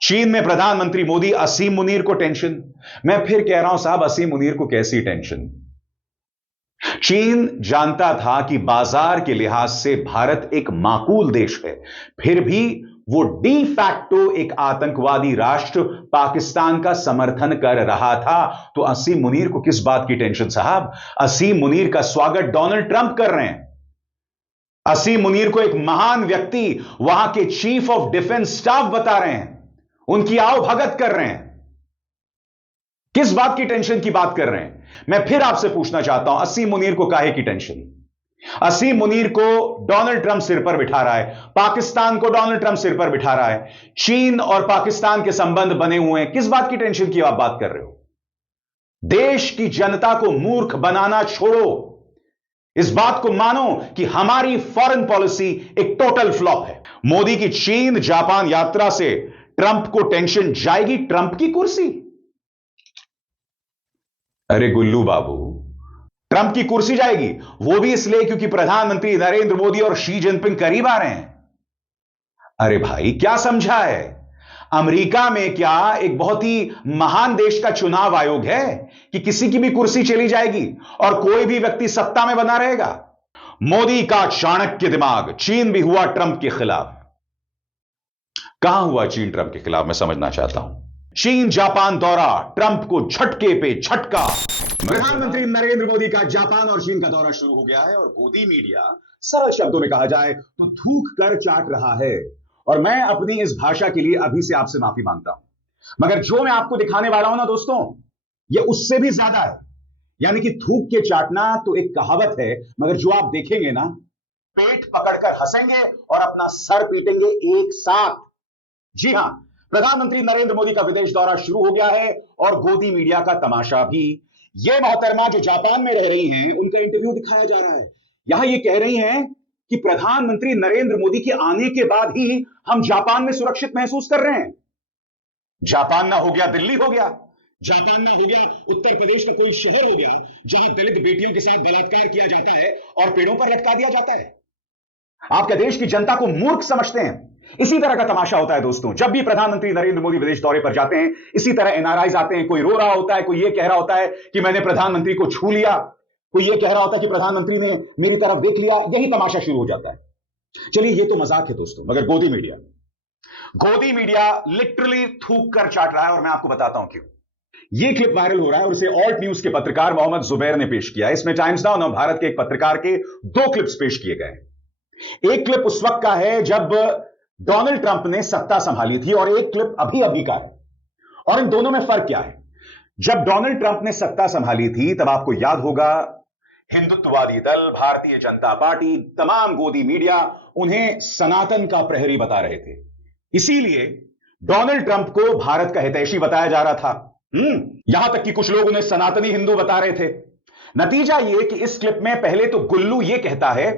चीन में प्रधानमंत्री मोदी, असीम मुनीर को टेंशन। मैं फिर कह रहा हूं साहब, असीम मुनीर को कैसी टेंशन? चीन जानता था कि बाजार के लिहाज से भारत एक माकूल देश है, फिर भी वो डी फैक्टो एक आतंकवादी राष्ट्र पाकिस्तान का समर्थन कर रहा था। तो असीम मुनीर को किस बात की टेंशन साहब? असीम मुनीर का स्वागत डोनाल्ड ट्रंप कर रहे हैं। असीम मुनीर को एक महान व्यक्ति वहां के चीफ ऑफ डिफेंस स्टाफ बता रहे हैं, उनकी आओ भगत कर रहे हैं। किस बात की टेंशन की बात कर रहे हैं? मैं फिर आपसे पूछना चाहता हूं, असीम मुनीर को काहे की टेंशन? असीम मुनीर को डोनाल्ड ट्रंप सिर पर बिठा रहा है, पाकिस्तान को डोनाल्ड ट्रंप सिर पर बिठा रहा है, चीन और पाकिस्तान के संबंध बने हुए हैं। किस बात की टेंशन की आप बात कर रहे हो? देश की जनता को मूर्ख बनाना छोड़ो, इस बात को मानो कि हमारी फॉरेन पॉलिसी एक टोटल फ्लॉप है। मोदी की चीन जापान यात्रा से ट्रंप को टेंशन जाएगी ट्रंप की कुर्सी। अरे गुल्लू बाबू, ट्रंप की कुर्सी जाएगी, वो भी इसलिए क्योंकि प्रधानमंत्री नरेंद्र मोदी और शी जिनपिंग करीब आ रहे हैं। अरे भाई, क्या समझा है? अमेरिका में क्या एक बहुत ही महान देश का चुनाव आयोग है कि किसी की भी कुर्सी चली जाएगी और कोई भी व्यक्ति सत्ता में बना रहेगा? मोदी का चाणक्य दिमाग, चीन भी हुआ ट्रंप के खिलाफ। कहां हुआ चीन ट्रंप के खिलाफ, मैं समझना चाहता हूं। चीन जापान दौरा, ट्रंप को झटके पे झटका। प्रधानमंत्री नरेंद्र मोदी का जापान और चीन का दौरा शुरू हो गया है और गोदी मीडिया सरल शब्दों में कहा जाए तो थूक कर चाट रहा है। और मैं अपनी इस भाषा के लिए अभी से आपसे माफी मांगता हूं, मगर जो मैं आपको दिखाने वाला हूं ना दोस्तों, यह उससे भी ज्यादा है। यानी कि थूक के चाटना तो एक कहावत है, मगर जो आप देखेंगे ना, पेट पकड़कर हंसेंगे और अपना सर पीटेंगे एक साथ। जी हां, प्रधानमंत्री नरेंद्र मोदी का विदेश दौरा शुरू हो गया है और गोदी मीडिया का तमाशा भी। ये मोहतरमा जो जापान में रह रही हैं, उनका इंटरव्यू दिखाया जा रहा है। यहां ये कह रही हैं कि प्रधानमंत्री नरेंद्र मोदी के आने के बाद ही हम जापान में सुरक्षित महसूस कर रहे हैं। जापान ना हो गया दिल्ली हो गया, जापान ना हो गया उत्तर प्रदेश का कोई शहर हो गया जहां दलित बेटियों के साथ बलात्कार किया जाता है और पेड़ों पर लटका दिया जाता है। आप क्या देश की जनता को मूर्ख समझते हैं? इसी तरह का तमाशा होता है दोस्तों, जब भी प्रधानमंत्री नरेंद्र मोदी विदेश दौरे पर जाते हैं, इसी तरह एनआरआईज आते हैं। कोई रो रहा होता है, कोई ये कह रहा होता है कि मैंने प्रधानमंत्री को छू लिया, कोई ये कह रहा होता है कि प्रधानमंत्री ने मेरी तरफ देख लिया। यही तमाशा शुरू हो जाता है। चलिए, ये तो मजाक है दोस्तों, मगर गोदी मीडिया लिटरली थूक कर चाट रहा है और मैं आपको बताता हूं क्यों। यह क्लिप वायरल हो रहा है और इसे ऑल्ट न्यूज के पत्रकार मोहम्मद जुबैर ने पेश किया है। इसमें टाइम्स नाउ नव भारत के एक पत्रकार के दो क्लिप्स पेश किए गए। एक क्लिप उस वक्त का है जब डोनाल्ड ट्रंप ने सत्ता संभाली थी और एक क्लिप अभी का है। और इन दोनों में फर्क क्या है? जब डोनाल्ड ट्रंप ने सत्ता संभाली थी तब आपको याद होगा, हिंदुत्ववादी दल, भारतीय जनता पार्टी, तमाम गोदी मीडिया उन्हें सनातन का प्रहरी बता रहे थे। इसीलिए डोनाल्ड ट्रंप को भारत का हितैषी बताया जा रहा था। यहां तक कि कुछ लोग उन्हें सनातनी हिंदू बता रहे थे। नतीजा यह कि इस क्लिप में पहले तो गुल्लू यह कहता है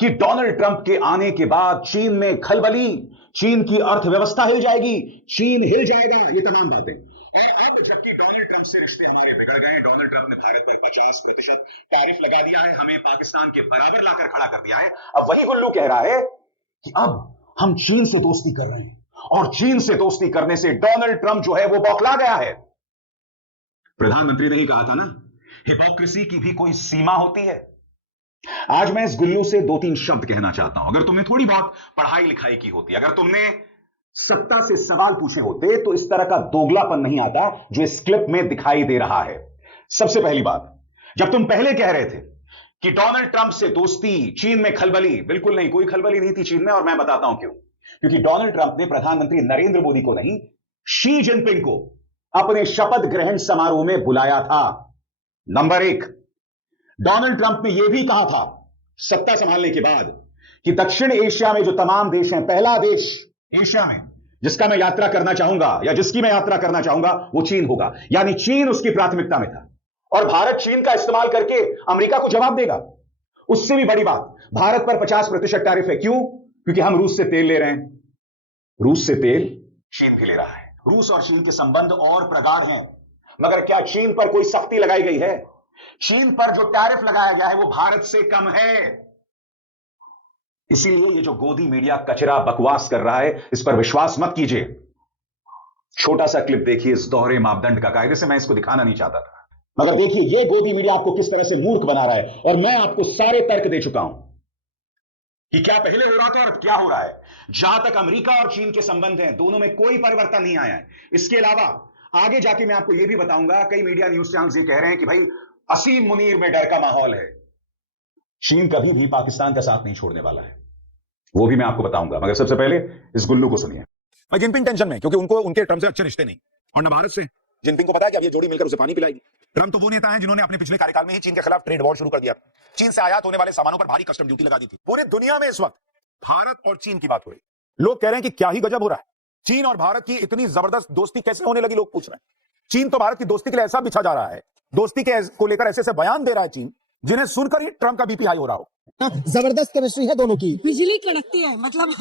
कि डोनाल्ड ट्रंप के आने के बाद चीन में खलबली, चीन की अर्थव्यवस्था हिल जाएगी, चीन हिल जाएगा, ये तमाम बातें। और अब जबकि डोनाल्ड ट्रंप से रिश्ते हमारे बिगड़ गए, डोनाल्ड ट्रंप ने भारत पर 50% टैरिफ लगा दिया है, हमें पाकिस्तान के बराबर लाकर खड़ा कर दिया है। अब वही गुल्लू कह रहा है कि अब हम चीन से दोस्ती कर रहे हैं और चीन से दोस्ती करने से डोनाल्ड ट्रंप जो है वो बौखला गया है। प्रधानमंत्री ने ही कहा था ना, हिपोक्रेसी की भी कोई सीमा होती है। आज मैं इस गुल्लू से दो तीन शब्द कहना चाहता हूं। अगर तुमने थोड़ी बहुत पढ़ाई लिखाई की होती, अगर तुमने सत्ता से सवाल पूछे होते, तो इस तरह का दोगलापन नहीं आता जो इस क्लिप में दिखाई दे रहा है। सबसे पहली बात, जब तुम पहले कह रहे थे कि डोनाल्ड ट्रंप से दोस्ती, चीन में खलबली, बिल्कुल नहीं, कोई खलबली नहीं थी चीन में। और मैं बताता हूं क्यों। क्योंकि डोनाल्ड ट्रंप ने प्रधानमंत्री नरेंद्र मोदी को नहीं, शी जिनपिंग को अपने शपथ ग्रहण समारोह में बुलाया था। नंबर एक, डोनाल्ड ट्रंप ने यह भी कहा था सत्ता संभालने के बाद कि दक्षिण एशिया में जो तमाम देश हैं, पहला देश एशिया में जिसका मैं यात्रा करना चाहूंगा या जिसकी मैं यात्रा करना चाहूंगा वो चीन होगा। यानी चीन उसकी प्राथमिकता में था और भारत चीन का इस्तेमाल करके अमेरिका को जवाब देगा। उससे भी बड़ी बात, भारत पर 50% टैरिफ है। क्यों? क्योंकि हम रूस से तेल ले रहे हैं। रूस से तेल चीन भी ले रहा है। रूस और चीन के संबंध और प्रगाढ़ हैं, मगर क्या चीन पर कोई सख्ती लगाई गई है? चीन पर जो टैरिफ लगाया गया है वो भारत से कम है। इसीलिए ये जो गोदी मीडिया कचरा बकवास कर रहा है, इस पर विश्वास मत कीजिए। छोटा सा क्लिप देखिए इस दोहरे मापदंड का। कायदे से मैं इसको दिखाना नहीं चाहता था, मगर देखिए ये गोदी मीडिया आपको किस तरह से मूर्ख बना रहा है। और मैं आपको सारे तर्क दे चुका हूं कि क्या पहले हो रहा था और अब क्या हो रहा है। जहां तक अमेरिका और चीन के संबंध हैं, दोनों में कोई परिवर्तन नहीं आया है। इसके अलावा आगे जाके मैं आपको यह भी बताऊंगा, कई मीडिया न्यूज चैनल्स ये कह रहे हैं कि भाई असीम मुनीर में डर का माहौल है। चीन कभी भी पाकिस्तान का साथ नहीं छोड़ने वाला है, वो भी मैं आपको बताऊंगा। मगर सबसे पहले इस गुल्लू को सुनिए। भाई जिनपिंग टेंशन में, क्योंकि उनको उनके ट्रम्प से अच्छे रिश्ते नहीं, और न भारत से। जिनपिंग को पता है कि अब ये जोड़ी मिलकर उसे पानी पिलाएगी। ट्रम्प तो वो नेता हैं जिन्होंने अपने पिछले कार्यकाल में ही चीन के खिलाफ ट्रेड वॉर शुरू कर दिया। चीन से आयात होने वाले सामानों पर भारी कस्टम ड्यूटी लगा दी थी। पूरी दुनिया में इस वक्त भारत और चीन की बात हो रही। लोग कह रहे हैं कि क्या ही गजब हो रहा है, चीन और भारत की इतनी जबरदस्त दोस्ती कैसे होने लगी। लोग पूछ रहे हैं, चीन तो भारत की दोस्ती के लिए ऐसा बिछा जा रहा है, दोस्ती के को लेकर ऐसे ऐसे बयान दे रहा है चीन, जिन्हें सुनकर ही ट्रम्प का बीपी हाई हो रहा हो। जबरदस्त केमिस्ट्री है दोनों की। बिजली कड़कती है, मतलब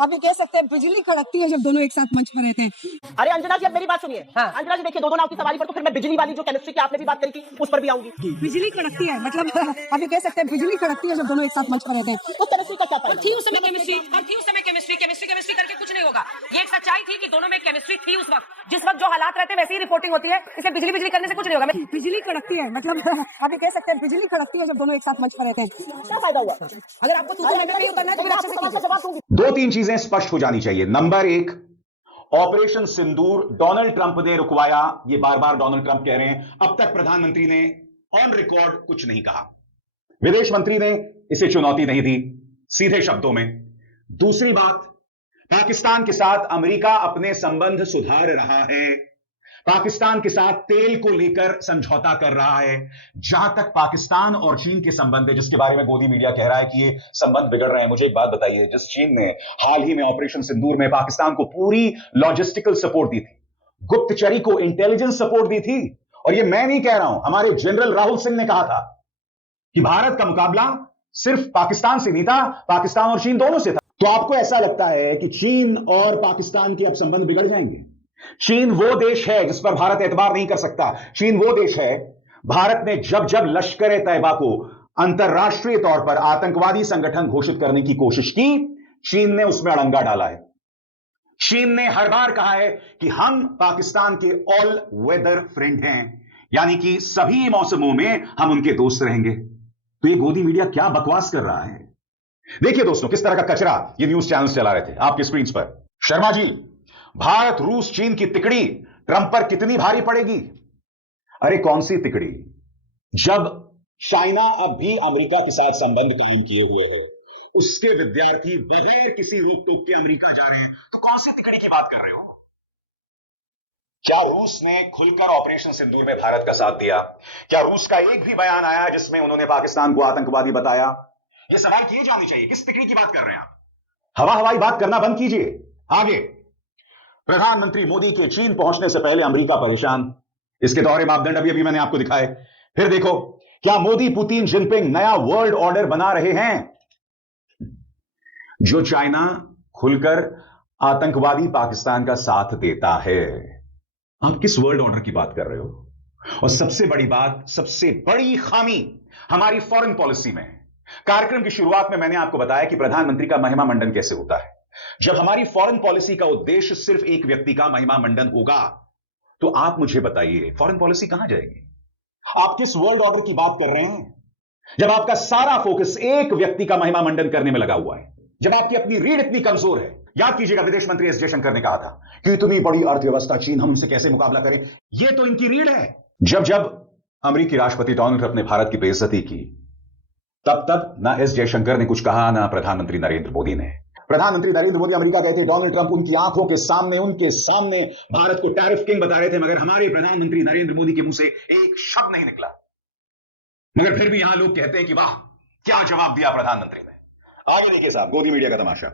आप ये कह सकते हैं बिजली कड़कती है जब दोनों एक साथ मंच पर रहते हैं। अरे अंजना जी, अब मेरी बात सुनिए। हाँ। अंजना जी देखिए, दो नाव की सवारी पर तो फिर मैं बिजली वाली जो केमिस्ट्री की आपने भी बात करी थी उस पर भी आऊंगी। बिजली कड़कती है, मतलब आप ये कह सकते हैं बिजली कड़कती है जब दोनों एक साथ मंच पर रहते हैं। उस केमिस्ट्री का क्या फायदा? थी उस समय केमिस्ट्री, और थी उस समय केमिस्ट्री केमिस्ट्री करके कुछ नहीं होगा। ये एक सच्चाई थी कि दोनों में केमिस्ट्री थी उस वक्त, जिस वक्त जो हालात रहते हैं वैसी ही रिपोर्टिंग होती है। इसलिए बिजली बिजली करने से कुछ नहीं होगा। बिजली कड़कती है, मतलब आप ये कह सकते हैं बिजली कड़कती है जब दोनों एक साथ मंच पर रहते हैं। क्या फायदा हुआ? अगर आपको तू में पे उतरना है तो फिर अच्छे से कीजिए। जवाब दूंगी। दो तीन चीजें स्पष्ट हो जानी चाहिए। नंबर एक, ऑपरेशन सिंदूर डोनाल्ड ट्रंप ने रुकवाया, ये बार बार डोनाल्ड ट्रंप कह रहे हैं। अब तक प्रधानमंत्री ने ऑन रिकॉर्ड कुछ नहीं कहा, विदेश मंत्री ने इसे चुनौती नहीं दी सीधे शब्दों में। दूसरी बात, पाकिस्तान के साथ अमेरिका अपने संबंध सुधार रहा है, पाकिस्तान के साथ तेल को लेकर समझौता कर रहा है। जहां तक पाकिस्तान और चीन के संबंध है, जिसके बारे में गोदी मीडिया कह रहा है कि ये संबंध बिगड़ रहे हैं, मुझे एक बात बताइए, जिस चीन ने हाल ही में ऑपरेशन सिंदूर में पाकिस्तान को पूरी लॉजिस्टिकल सपोर्ट दी थी, गुप्तचरी को इंटेलिजेंस सपोर्ट दी थी, और ये मैं नहीं कह रहा हूं, हमारे जनरल राहुल सिंह ने कहा था कि भारत का मुकाबला सिर्फ पाकिस्तान से नहीं था, पाकिस्तान और चीन दोनों से था। तो आपको ऐसा लगता है कि चीन और पाकिस्तान के अब संबंध बिगड़ जाएंगे? चीन वो देश है जिस पर भारत एतबार नहीं कर सकता। चीन वो देश है, भारत ने जब जब लश्कर ए तैयबा को अंतरराष्ट्रीय तौर पर आतंकवादी संगठन घोषित करने की कोशिश की, चीन ने उसमें अड़ंगा डाला है। चीन ने हर बार कहा है कि हम पाकिस्तान के ऑल वेदर फ्रेंड हैं, यानी कि सभी मौसमों में हम उनके दोस्त रहेंगे। तो ये गोदी मीडिया क्या बकवास कर रहा है? देखिए दोस्तों, किस तरह का कचरा ये न्यूज चैनल्स चला रहे थे आपकी स्क्रीन पर। शर्मा जी, भारत रूस चीन की तिकड़ी ट्रंप पर कितनी भारी पड़ेगी? अरे कौन सी तिकड़ी? जब चाइना अब भी अमेरिका के साथ संबंध कायम किए हुए है, उसके विद्यार्थी बगैर किसी रोक टोक के अमेरिका जा रहे हैं, तो कौन सी तिकड़ी की बात कर रहे हो? क्या रूस ने खुलकर ऑपरेशन सिंदूर में भारत का साथ दिया? क्या रूस का एक भी बयान आया जिसमें उन्होंने पाकिस्तान को आतंकवादी बताया? यह सवाल किए जाने चाहिए, किस तिकड़ी की बात कर रहे हैं आप? हवा हवाई बात करना बंद कीजिए। आगे, प्रधानमंत्री मोदी के चीन पहुंचने से पहले अमेरिका परेशान, इसके दोहरे मापदंड अभी अभी मैंने आपको दिखाए। फिर देखो, क्या मोदी, पुतिन, जिनपिंग नया वर्ल्ड ऑर्डर बना रहे हैं? जो चाइना खुलकर आतंकवादी पाकिस्तान का साथ देता है। आप किस वर्ल्ड ऑर्डर की बात कर रहे हो? और सबसे बड़ी बात, सबसे बड़ी खामी हमारी फॉरेन पॉलिसी में है। कार्यक्रम की शुरुआत में मैंने आपको बताया कि प्रधानमंत्री का महिमा मंडन कैसे होता है। जब हमारी फॉरेन पॉलिसी का उद्देश्य सिर्फ एक व्यक्ति का महिमा मंडन होगा, तो आप मुझे बताइए फॉरेन पॉलिसी कहां जाएगी? आप किस वर्ल्ड ऑर्डर की बात कर रहे हैं जब आपका सारा फोकस एक व्यक्ति का महिमा मंडन करने में लगा हुआ है? जब आपकी अपनी रीढ़ इतनी कमजोर है। याद कीजिएगा, विदेश मंत्री एस जयशंकर ने कहा था कि इतनी बड़ी अर्थव्यवस्था चीन, हम उनसे कैसे मुकाबला करें? यह तो इनकी रीढ़ है। जब जब अमेरिकी राष्ट्रपति डोनाल्ड ट्रंप ने भारत की बेइज्जती की, तब तब ना एस जयशंकर ने कुछ कहा, ना प्रधानमंत्री नरेंद्र मोदी ने। प्रधानमंत्री नरेंद्र मोदी अमेरिका गए थे, डोनाल्ड ट्रंप उनकी आंखों के सामने, उनके सामने भारत को टैरिफ किंग बता रहे थे, मगर हमारे प्रधानमंत्री नरेंद्र मोदी के मुंह से एक शब्द नहीं निकला। मगर फिर भी यहां लोग कहते हैं कि वाह, क्या जवाब दिया प्रधानमंत्री ने। आगे देखिए साहब, गोदी मीडिया का तमाशा।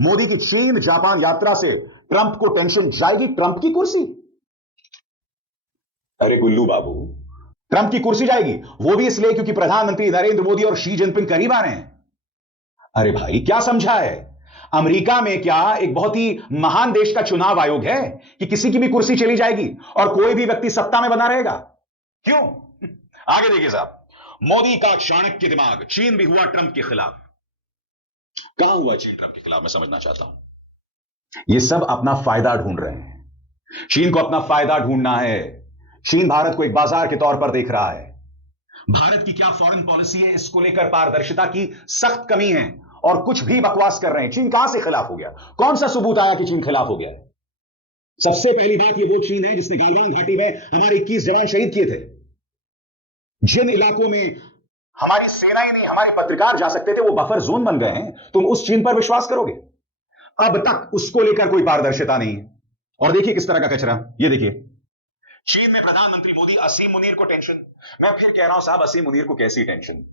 मोदी की चीन जापान यात्रा से ट्रंप को टेंशन जाएगी, ट्रंप की कुर्सी। अरे गुल्लू बाबू, ट्रंप की कुर्सी जाएगी, वो भी इसलिए क्योंकि प्रधानमंत्री नरेंद्र मोदी और शी जिनपिंग करीब आ रहे हैं। अरे भाई, क्या समझा है? अमेरिका में क्या एक बहुत ही महान देश का चुनाव आयोग है कि किसी की भी कुर्सी चली जाएगी और कोई भी व्यक्ति सत्ता में बना रहेगा? क्यों? आगे देखिए साहब, मोदी का चाणक्य दिमाग, चीन भी हुआ ट्रंप के खिलाफ। कहां हुआ चीन ट्रंप के खिलाफ, मैं समझना चाहता हूं। ये सब अपना फायदा ढूंढ रहे हैं। चीन को अपना फायदा ढूंढना है। चीन भारत को एक बाजार के तौर पर देख रहा है। भारत की क्या फॉरेन पॉलिसी है, इसको लेकर पारदर्शिता की सख्त कमी है और कुछ भी बकवास कर रहे हैं। चीन कहां से खिलाफ हो गया? कौन सा सबूत आया कि चीन खिलाफ हो गया है? सबसे पहली बात, ये वो चीन है जिसने गालवान घाटी में हमारे 21 जवान शहीद किए थे। जिन इलाकों में हमारी सेना ही नहीं, हमारे पत्रकार जा सकते थे, वो बफर जोन बन गए हैं। तुम उस चीन पर विश्वास करोगे? अब तक उसको लेकर कोई पारदर्शिता नहीं है। और देखिए किस तरह का कचरा, ये देखिए। चीन में प्रधानमंत्री मोदी असीम मुनीर को टेंशन। मैं फिर कह रहा हूं साहब, असीम मुनीर को कैसी टेंशन?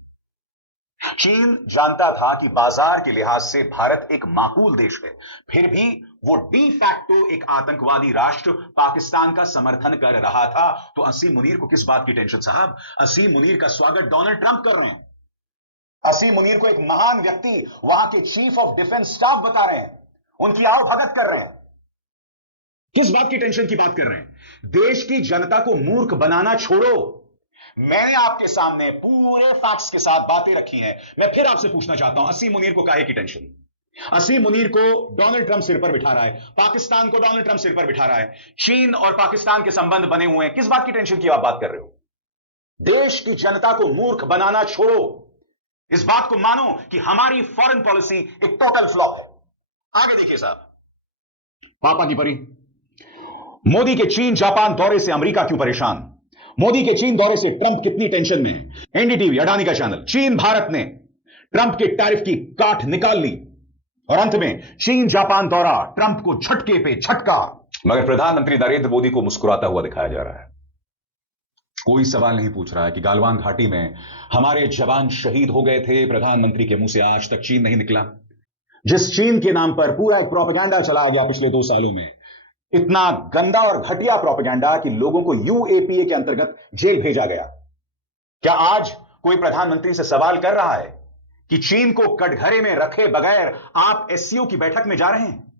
चीन जानता था कि बाजार के लिहाज से भारत एक माकूल देश है, फिर भी वो डी फैक्टो एक आतंकवादी राष्ट्र पाकिस्तान का समर्थन कर रहा था। तो असीम मुनीर को किस बात की टेंशन साहब? असीम मुनीर का स्वागत डोनाल्ड ट्रंप कर रहे हैं। असीम मुनीर को एक महान व्यक्ति वहां के चीफ ऑफ डिफेंस स्टाफ बता रहे हैं, उनकी आओ भगत कर रहे हैं। किस बात की टेंशन की बात कर रहे हैं? देश की जनता को मूर्ख बनाना छोड़ो। मैंने आपके सामने पूरे फैक्ट्स के साथ बातें रखी हैं। मैं फिर आपसे पूछना चाहता हूं, असीम मुनीर को काहे की टेंशन? असीम मुनीर को डोनाल्ड ट्रंप सिर पर बिठा रहा है, पाकिस्तान को डोनाल्ड ट्रंप सिर पर बिठा रहा है, चीन और पाकिस्तान के संबंध बने हुए हैं। किस बात की टेंशन की आप बात कर रहे हो? देश की जनता को मूर्ख बनाना छोड़ो। इस बात को मानो कि हमारी फॉरेन पॉलिसी एक टोटल फ्लॉप है। आगे देखिए साहब, पापा की परी। मोदी के चीन जापान दौरे से अमेरिका क्यों परेशान? मोदी के चीन दौरे से ट्रंप कितनी टेंशन में है? एनडीटीवी, अडानी का चैनल। चीन भारत ने ट्रंप के टैरिफ की काट निकाल ली और अंत में चीन जापान दौरा ट्रंप को झटके पे झटका। मगर प्रधानमंत्री नरेंद्र मोदी को मुस्कुराता हुआ दिखाया जा रहा है। कोई सवाल नहीं पूछ रहा है कि गालवान घाटी में हमारे जवान शहीद हो गए थे। प्रधानमंत्री के मुंह से आज तक चीन नहीं निकला। जिस चीन के नाम पर पूरा एक प्रोपेगेंडा चलाया गया पिछले 2 सालों में, इतना गंदा और घटिया प्रोपेगेंडा कि लोगों को यूएपीए के अंतर्गत जेल भेजा गया। क्या आज कोई प्रधानमंत्री से सवाल कर रहा है कि चीन को कटघरे में रखे बगैर आप एससीओ की बैठक में जा रहे हैं?